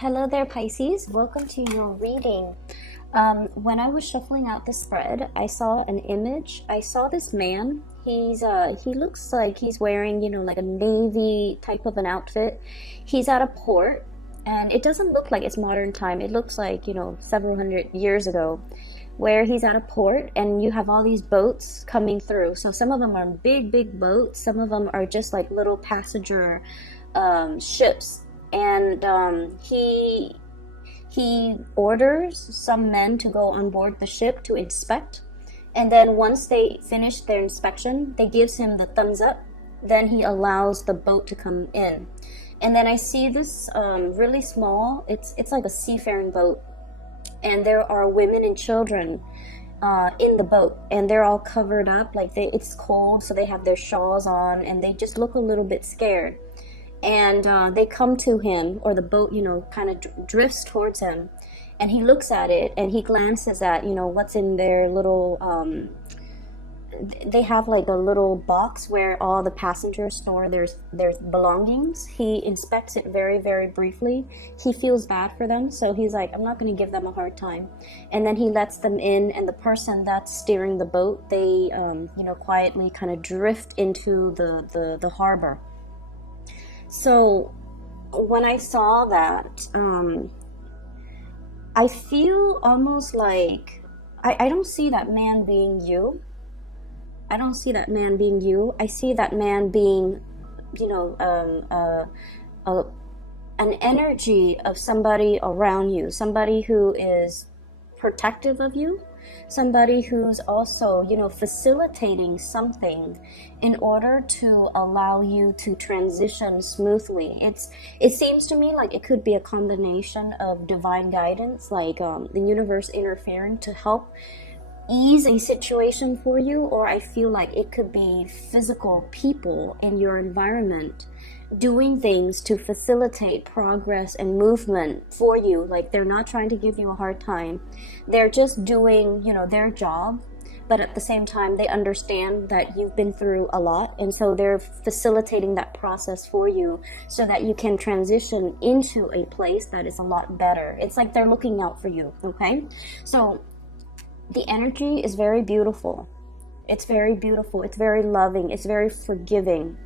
Hello there, Pisces. Welcome to your reading. When I was shuffling out the spread, I saw an image. I saw this man. He looks like he's wearing, like a navy type of an outfit. He's at a port, and it doesn't look like it's modern time. It looks like, several hundred years ago, where he's at a port, and you have all these boats coming through. So some of them are big, big boats. Some of them are just like little passenger ships. And he orders some men to go on board the ship to inspect, and then once they finish their inspection, they gives him the thumbs up. Then he allows the boat to come in, and then I see this really small. It's like a seafaring boat, and there are women and children in the boat, and they're all covered up like it's cold, so they have their shawls on, and they just look a little bit scared. And they come to him, or the boat, kind of drifts towards him, and he looks at it, and he glances at, what's in their little, they have like a little box where all the passengers store their belongings. He inspects it very, very briefly. He feels bad for them, so he's like, I'm not going to give them a hard time. And then he lets them in, and the person that's steering the boat, they, quietly kind of drift into the harbor. So when I saw that, I feel almost like I don't see that man being you. I don't see that man being you. I see that man being, an energy of somebody around you, somebody who is protective of you, somebody who's also, facilitating something in order to allow you to transition smoothly. It seems to me like it could be a combination of divine guidance, like the universe interfering to help ease a situation for you, or I feel like it could be physical people in your environment doing things to facilitate progress and movement for you. Like, they're not trying to give you a hard time. They're just doing, their job, but at the same time they understand that you've been through a lot, and so they're facilitating that process for you so that you can transition into a place that is a lot better. It's like they're looking out for you, okay? So the energy is very beautiful. It's very beautiful. It's very loving. It's very forgiving.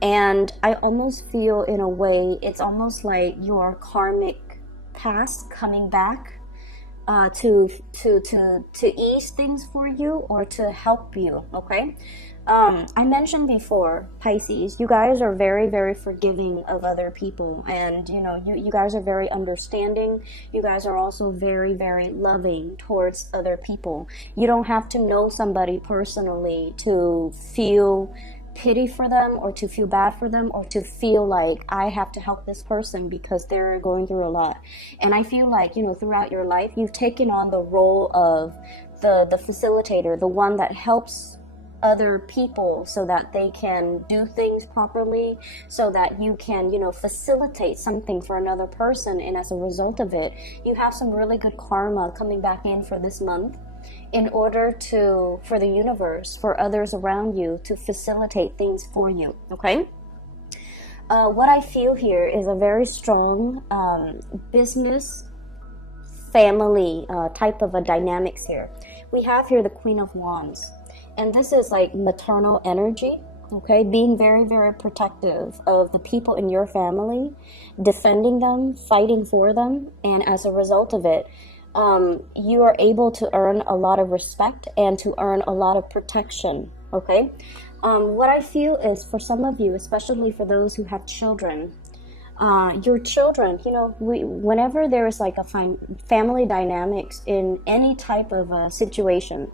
And I almost feel, in a way, it's almost like your karmic past coming back to ease things for you, or to help you, okay? I mentioned before, Pisces, you guys are very, very forgiving of other people, and you guys are very understanding. You guys are also very, very loving towards other people. You don't have to know somebody personally to feel pity for them, or to feel bad for them, or to feel like I have to help this person because they're going through a lot. And I feel like, throughout your life, you've taken on the role of the facilitator, the one that helps other people so that they can do things properly, so that you can, facilitate something for another person. And as a result of it, you have some really good karma coming back in for this month, in order for the universe, for others around you to facilitate things for you, okay? What I feel here is a very strong business family type of a dynamics here. We have here the Queen of Wands, and this is like maternal energy, okay? Being very, very protective of the people in your family, defending them, fighting for them, and as a result of it, you are able to earn a lot of respect and to earn a lot of protection, okay? What I feel is, for some of you, especially for those who have children, your children, whenever there is like a family dynamics in any type of a situation,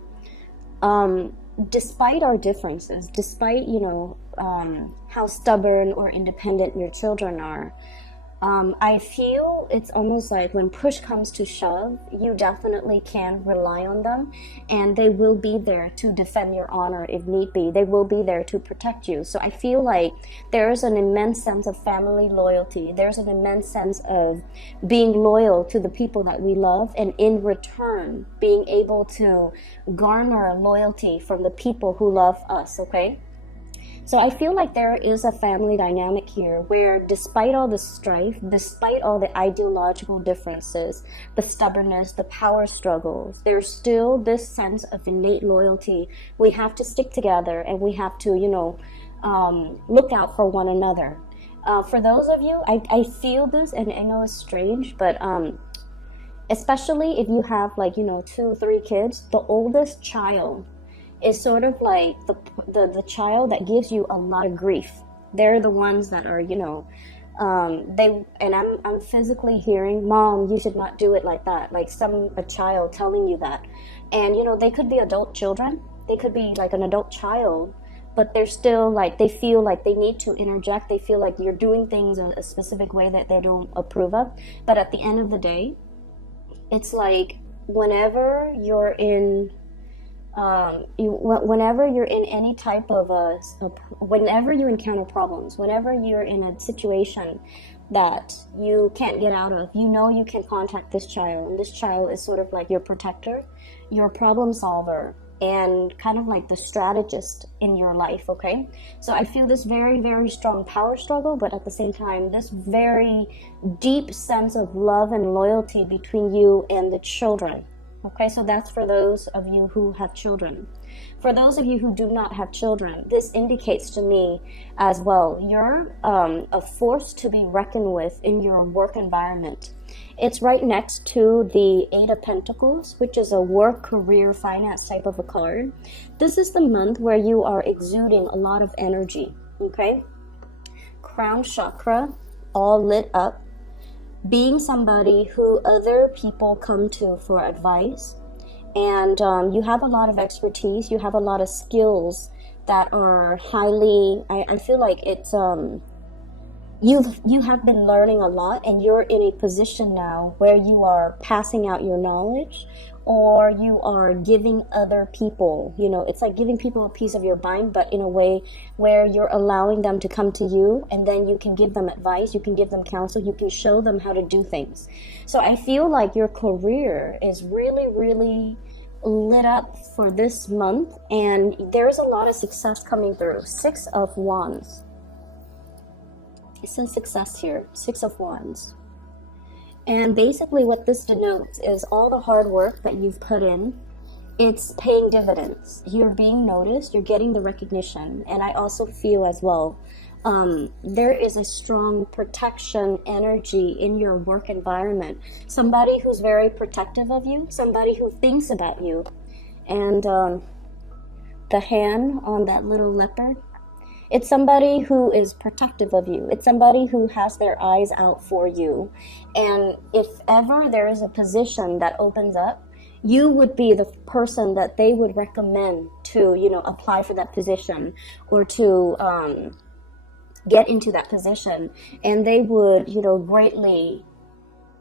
despite our differences, despite, how stubborn or independent your children are, I feel it's almost like when push comes to shove, you definitely can rely on them, and they will be there to defend your honor if need be. They will be there to protect you. So I feel like there is an immense sense of family loyalty. There's an immense sense of being loyal to the people that we love, and in return, being able to garner loyalty from the people who love us, okay? So I feel like there is a family dynamic here where, despite all the strife, despite all the ideological differences, the stubbornness, the power struggles, there's still this sense of innate loyalty. We have to stick together, and we have to, look out for one another. For those of you, I feel this, and I know it's strange, but especially if you have, like, 2, 3 kids, the oldest child is sort of like the child that gives you a lot of grief. They're the ones that are, I'm physically hearing, "Mom, you should not do it like that." Like a child telling you that. And, they could be adult children. They could be like an adult child, but they're still like, they feel like they need to interject. They feel like you're doing things a specific way that they don't approve of. But at the end of the day, it's like whenever you're in whenever you're in any type of whenever you encounter problems, whenever you're in a situation that you can't get out of, you can contact this child, and this child is sort of like your protector, your problem solver, and kind of like the strategist in your life. Okay, so I feel this very, very strong power struggle, but at the same time this very deep sense of love and loyalty between you and the children. Okay, so that's for those of you who have children. For those of you who do not have children, this indicates to me as well, you're a force to be reckoned with in your work environment. It's right next to the 8 of Pentacles, which is a work, career, finance type of a card. This is the month where you are exuding a lot of energy, okay? Crown chakra, all lit up. Being somebody who other people come to for advice, and you have a lot of expertise, you have a lot of skills that are highly, I feel like it's you have been learning a lot, and you're in a position now where you are passing out your knowledge, or you are giving other people, it's like giving people a piece of your mind, but in a way where you're allowing them to come to you, and then you can give them advice, you can give them counsel, you can show them how to do things. So I feel like your career is really, really lit up for this month, and there's a lot of success coming through. 6 of Wands. It says success here, 6 of Wands. And basically what this denotes is all the hard work that you've put in, it's paying dividends. You're being noticed, you're getting the recognition. And I also feel as well, there is a strong protection energy in your work environment. Somebody who's very protective of you, somebody who thinks about you. And the hand on that little leopard, it's somebody who is protective of you. It's somebody who has their eyes out for you. And if ever there is a position that opens up, you would be the person that they would recommend to, apply for that position, or to get into that position. And they would, greatly,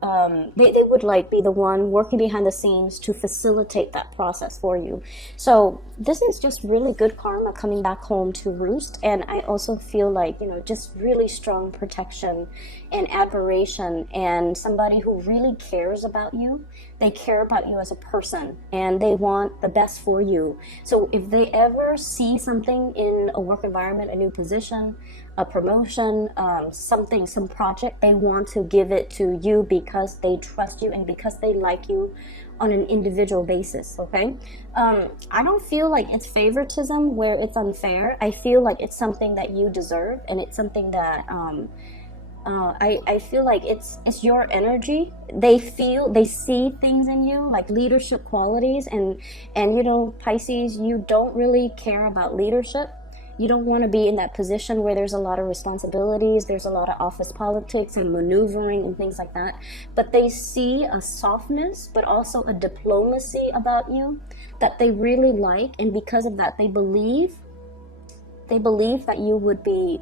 they would like be the one working behind the scenes to facilitate that process for you. So this is just really good karma coming back home to roost. And I also feel like, just really strong protection and admiration, and somebody who really cares about you. They care about you as a person, and they want the best for you. So if they ever see something in a work environment, a new position, a promotion, some project, they want to give it to you because they trust you and because they like you on an individual basis. Okay, I don't feel like it's favoritism where it's unfair. I feel like it's something that you deserve, and it's something that I feel like it's your energy. They see things in you, like leadership qualities, and Pisces, you don't really care about leadership. You don't want to be in that position where there's a lot of responsibilities, there's a lot of office politics and maneuvering and things like that. But they see a softness, but also a diplomacy about you that they really like. And because of that, they believe that you would be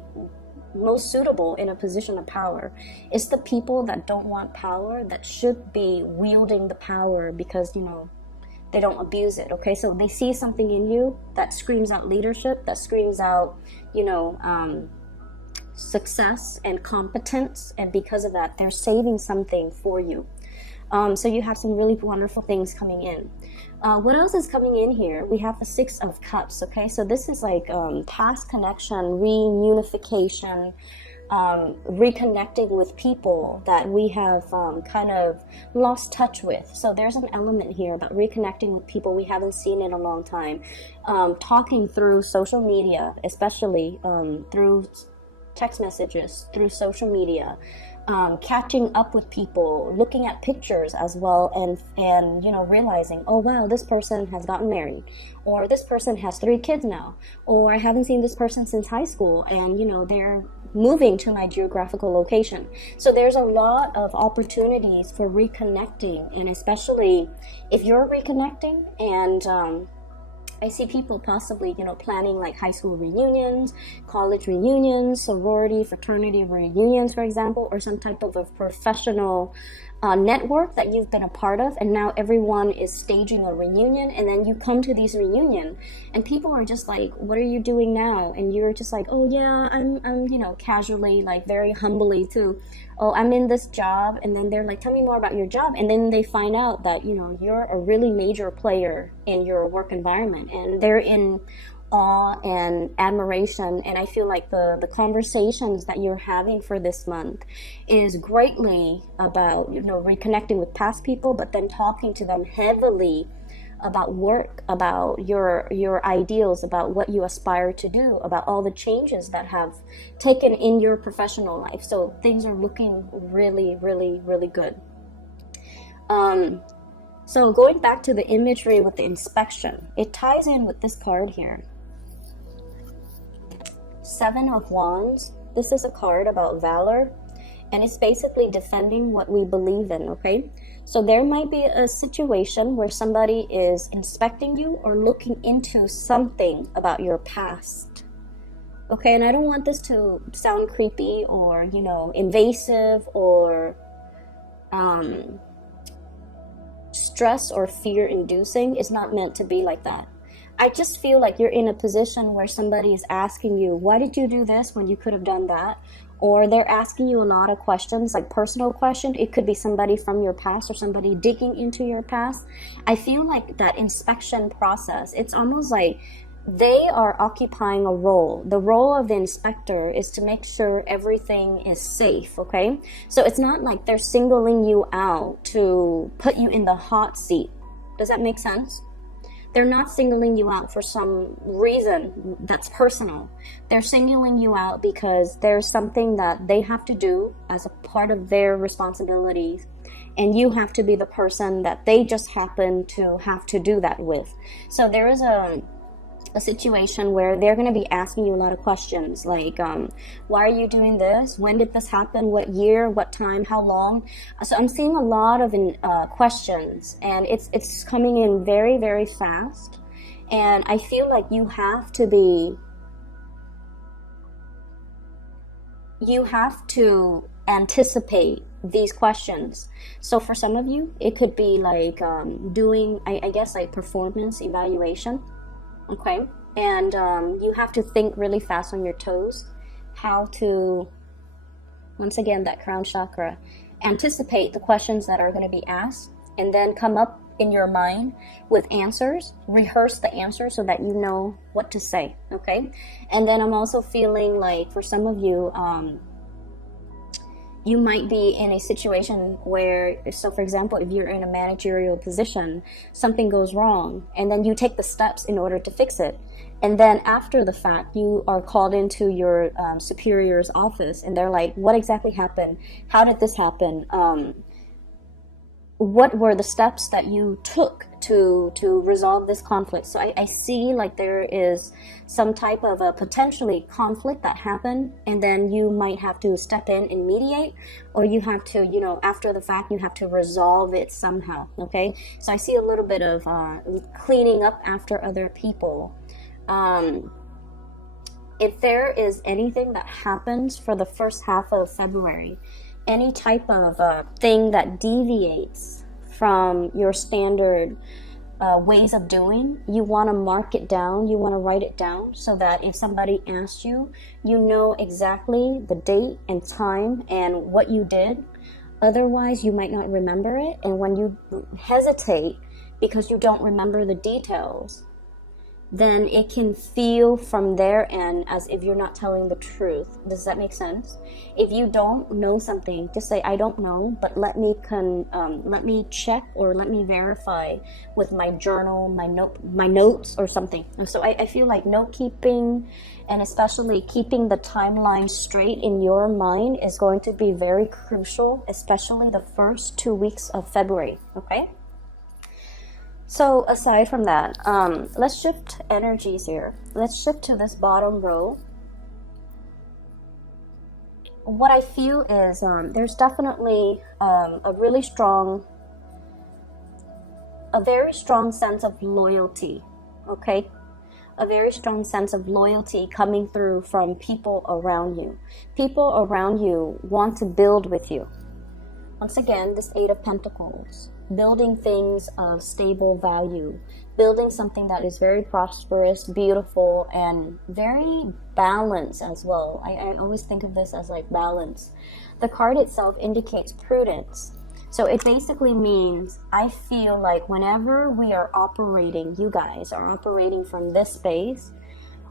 most suitable in a position of power. It's the people that don't want power that should be wielding the power, because, they don't abuse it. Okay, so they see something in you that screams out leadership, that screams out, success and competence, and because of that, they're saving something for you. So you have some really wonderful things coming in. What else is coming in here? We have the Six of Cups, okay? So this is like past connection, reunification, reconnecting with people that we have kind of lost touch with. So there's an element here about reconnecting with people we haven't seen in a long time. Talking through social media, especially through text messages, through social media. Catching up with people, looking at pictures as well, and realizing, oh wow, this person has gotten married, or this person has 3 kids now, or I haven't seen this person since high school, and they're moving to my geographical location. So there's a lot of opportunities for reconnecting, and especially if you're reconnecting, and I see people possibly, planning like high school reunions, college reunions, sorority, fraternity reunions, for example, or some type of a professional network that you've been a part of, and now everyone is staging a reunion, and then you come to these reunion, and people are just like, what are you doing now? And you're just like, oh yeah, I'm casually, like very humbly too, oh, I'm in this job, and then they're like, tell me more about your job, and then they find out that, you're a really major player in your work environment, and they're in awe and admiration. And I feel like the conversations that you're having for this month is greatly about reconnecting with past people, but then talking to them heavily about work, about your ideals, about what you aspire to do, about all the changes that have taken in your professional life. So things are looking really, really, really good. So going back to the imagery with the inspection, it ties in with this card here. 7 of Wands. This is a card about valor, and it's basically defending what we believe in, okay? So there might be a situation where somebody is inspecting you or looking into something about your past, okay? And I don't want this to sound creepy or, invasive or stress or fear inducing. It's not meant to be like that. I just feel like you're in a position where somebody is asking you, why did you do this when you could have done that? Or they're asking you a lot of questions, like personal questions. It could be somebody from your past or somebody digging into your past. I feel like that inspection process, it's almost like they are occupying a role. The role of the inspector is to make sure everything is safe, okay? So it's not like they're singling you out to put you in the hot seat. Does that make sense? They're not singling you out for some reason that's personal. They're singling you out because there's something that they have to do as a part of their responsibilities, and you have to be the person that they just happen to have to do that with. So there is a situation where they're going to be asking you a lot of questions, like why are you doing this, when did this happen, what year, what time, how long. So I'm seeing a lot of questions, and it's coming in very, very fast, and I feel like you have to anticipate these questions. So for some of you, it could be like doing I guess like performance evaluation. Okay, and you have to think really fast on your toes, how to, once again, that crown chakra, anticipate the questions that are going to be asked, and then come up in your mind with answers, rehearse the answers so that you know what to say, okay? And then I'm also feeling like for some of you, you might be in a situation where, so for example, if you're in a managerial position, something goes wrong, and then you take the steps in order to fix it. And then after the fact, you are called into your superior's office, and they're like, what exactly happened? How did this happen? What were the steps that you took to resolve this conflict? So I see like there is some type of a potentially conflict that happened, and then you might have to step in and mediate, or you have to, after the fact, you have to resolve it somehow, okay? So I see a little bit of cleaning up after other people. If there is anything that happens for the first half of February, any type of thing that deviates from your standard ways of doing, you want to mark it down, you want to write it down, so that if somebody asks you, you know exactly the date and time and what you did. Otherwise, you might not remember it. And when you hesitate because you don't remember the details, then it can feel from their end as if you're not telling the truth. Does that make sense? If you don't know something, just say, I don't know, but let me check or let me verify with my journal, my notes or something. So I feel like note keeping, and especially keeping the timeline straight in your mind, is going to be very crucial, especially the first 2 weeks of February, okay? So aside from that, let's shift energies here. Let's shift to this bottom row. What I feel is there's definitely a very strong sense of loyalty, okay? A very strong sense of loyalty coming through from people around you. People around you want to build with you. Once again, this Eight of Pentacles. Building things of stable value, building something that is very prosperous, beautiful, and very balanced as well. I always think of this as like balance. The card itself indicates prudence. So it basically means, I feel like whenever we are operating, you guys are operating from this space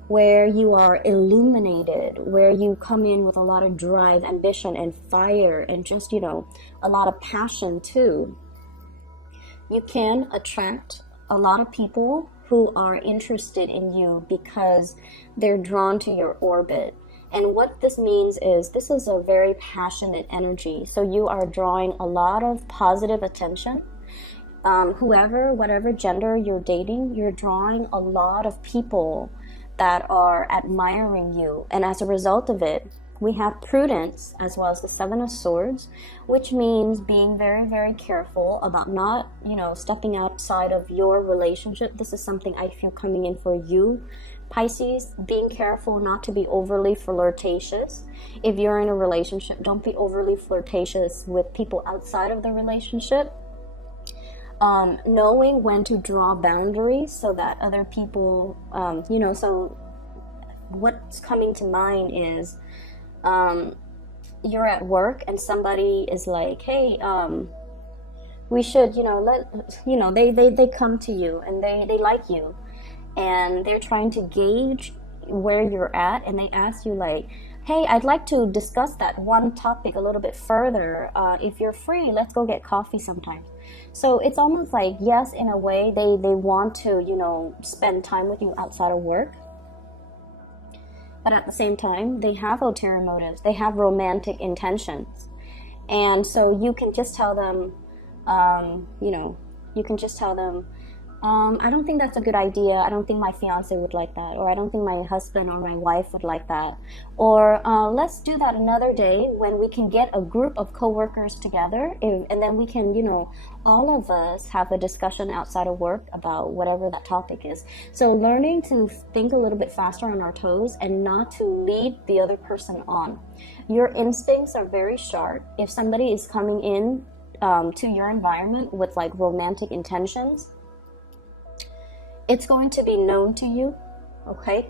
where you are illuminated, where you come in with a lot of drive, ambition, and fire, and just, a lot of passion too. You can attract a lot of people who are interested in you because they're drawn to your orbit. And what this means is this is a very passionate energy. So you are drawing a lot of positive attention. Whatever gender you're dating, you're drawing a lot of people that are admiring you. And as a result of it, we have prudence as well as the Seven of Swords, which means being very, very careful about not, stepping outside of your relationship. This is something I feel coming in for you, Pisces. Being careful not to be overly flirtatious. If you're in a relationship, don't be overly flirtatious with people outside of the relationship. Knowing when to draw boundaries so that other people, so what's coming to mind is, you're at work and somebody is like, hey, we should, they come to you and they like you and they're trying to gauge where you're at, and they ask you like, hey, I'd like to discuss that one topic a little bit further. If you're free, let's go get coffee sometime. So it's almost like, yes, in a way they want to, spend time with you outside of work. But at the same time, they have ulterior motives. They have romantic intentions. And so you can just tell them, I don't think that's a good idea. I don't think my fiance would like that. Or I don't think my husband or my wife would like that. Or let's do that another day when we can get a group of coworkers together. And then we can, all of us have a discussion outside of work about whatever that topic is. So learning to think a little bit faster on our toes and not to lead the other person on. Your instincts are very sharp. If somebody is coming in to your environment with like romantic intentions, it's going to be known to you, okay?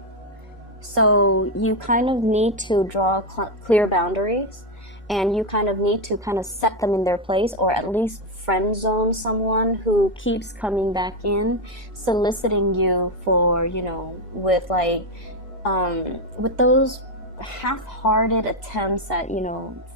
So you kind of need to draw clear boundaries, and you kind of need to kind of set them in their place, or at least friend zone someone who keeps coming back in, soliciting you for, with like, with those half-hearted attempts at,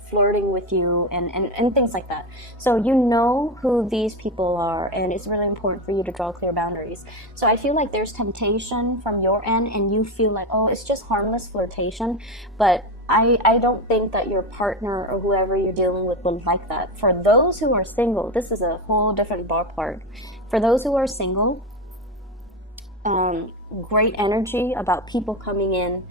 flirting with you and things like that. So you know who these people are, and it's really important for you to draw clear boundaries. So I feel like there's temptation from your end, and you feel like, oh, it's just harmless flirtation, but I don't think that your partner or whoever you're dealing with will like that. For those who are single, this is a whole different ballpark. For those who are single, great energy about people coming in.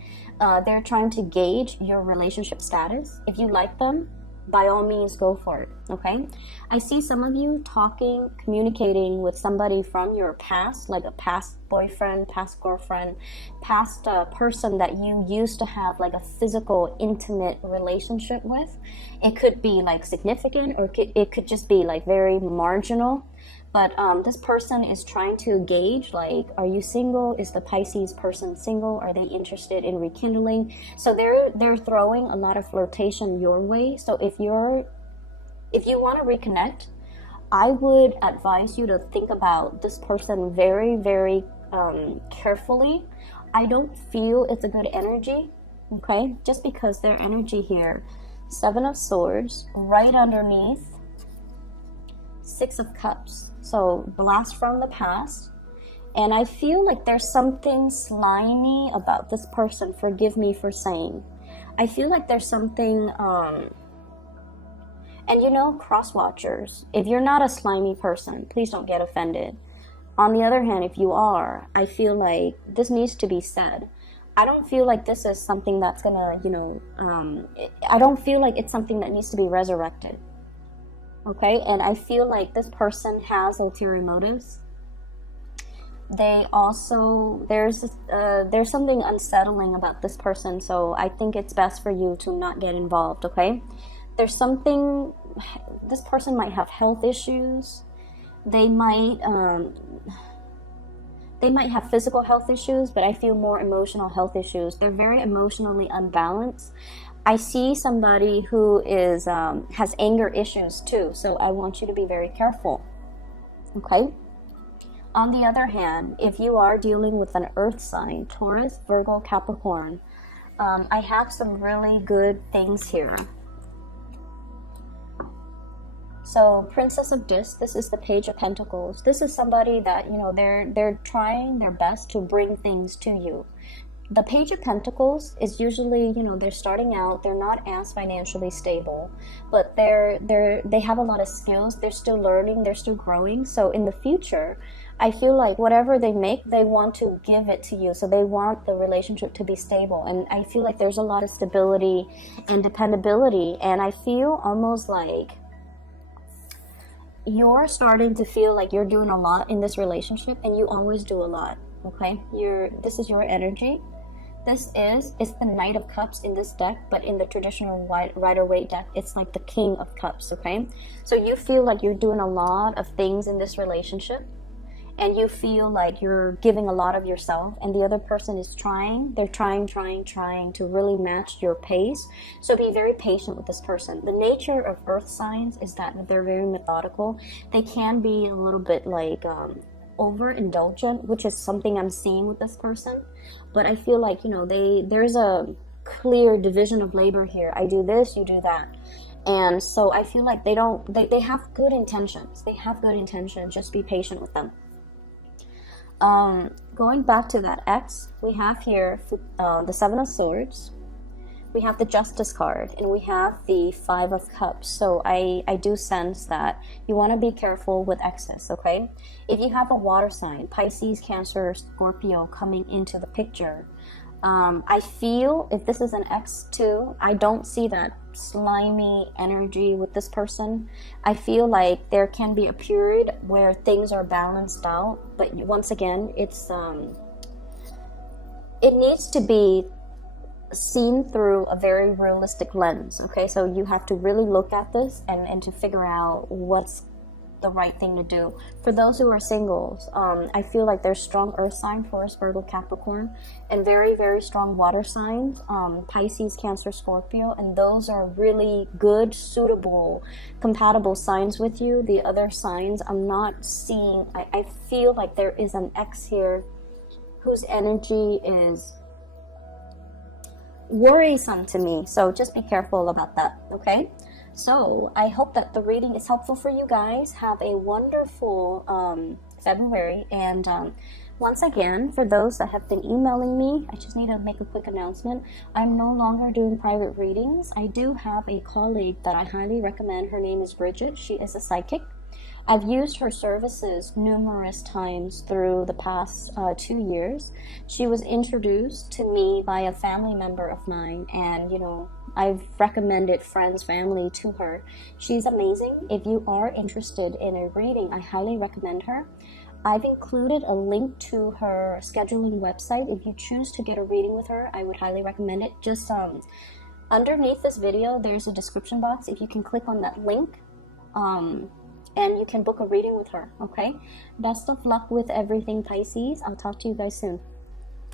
They're trying to gauge your relationship status. If you like them, by all means, go for it, okay? I see some of you talking, communicating with somebody from your past, like a past boyfriend, past girlfriend, past person that you used to have like a physical, intimate relationship with. It could be like significant, or it could just be like very marginal. But this person is trying to gauge, like, are you single? Is the Pisces person single? Are they interested in rekindling? So they're throwing a lot of flirtation your way. So if you're If you want to reconnect, I would advise you to think about this person very, very carefully. I don't feel it's a good energy, okay? Just because their energy here, 7 of Swords, right underneath, 6 of Cups. So blast from the past. And I feel like there's something slimy about this person. Forgive me for saying. I feel like there's something, and you know, cross watchers, if you're not a slimy person, please don't get offended. On the other hand, if you are, I feel like this needs to be said. I don't feel like this is something that's gonna, you know, I don't feel like it's something that needs to be resurrected. Okay, and I feel like this person has ulterior motives. They also, there's something unsettling about this person, so I think it's best for you to not get involved, okay? There's something, this person might have health issues. They might have physical health issues, but I feel more emotional health issues. They're very emotionally unbalanced. I see somebody who is has anger issues too, so I want you to be very careful, okay? On the other hand, if you are dealing with an earth sign, Taurus, Virgo, Capricorn, I have some really good things here. So Princess of Discs, this is the Page of Pentacles. This is somebody that, you know, they're trying their best to bring things to you. The Page of Pentacles is usually, you know, they're starting out, they're not as financially stable, but they have a lot of skills, they're still learning, they're still growing. So in the future, I feel like whatever they make, they want to give it to you. So they want the relationship to be stable. And I feel like there's a lot of stability and dependability. And I feel almost like you're starting to feel like you're doing a lot in this relationship, and you always do a lot, okay? This is your energy. It's the Knight of Cups in this deck, but in the traditional Rider-Waite deck, it's like the King of Cups, okay? So you feel like you're doing a lot of things in this relationship, and you feel like you're giving a lot of yourself, and the other person is trying to really match your pace. So be very patient with this person. The nature of earth signs is that they're very methodical. They can be a little bit like overindulgent, which is something I'm seeing with this person. But I feel like, you know, there's a clear division of labor here. I do this, you do that. And so I feel like they have good intentions. They have good intentions. Just be patient with them. Going back to that X, we have here the 7 of Swords, we have the Justice card, and we have the 5 of Cups. So I do sense that you want to be careful with X's, okay? If you have a water sign, Pisces, Cancer, Scorpio coming into the picture, I feel if this is an X too, I don't see that slimy energy with this person. I feel like there can be a period where things are balanced out, but once again, it needs to be seen through a very realistic lens, okay? So you have to really look at this and to figure out what's the right thing to do. For those who are singles, I feel like there's strong earth sign, Taurus, Virgo, Capricorn, and very, very strong water signs, Pisces, Cancer, Scorpio, and those are really good, suitable, compatible signs with you. The other signs I'm not seeing. I feel like there is an X here whose energy is worrisome to me, so just be careful about that, okay? So I hope that the reading is helpful for you guys. Have a wonderful February, and once again, for those that have been emailing me, I just need to make a quick announcement. I'm no longer doing private readings. I do have a colleague that I highly recommend. Her name is Bridget. She is a psychic. I've used her services numerous times through the past 2 years. She was introduced to me by a family member of mine, and you know, I've recommended friends, family to her. She's amazing. If you are interested in a reading, I highly recommend her. I've included a link to her scheduling website. If you choose to get a reading with her, I would highly recommend it. Just underneath this video, there's a description box. If you can click on that link, and you can book a reading with her, okay? Best of luck with everything, Pisces. I'll talk to you guys soon.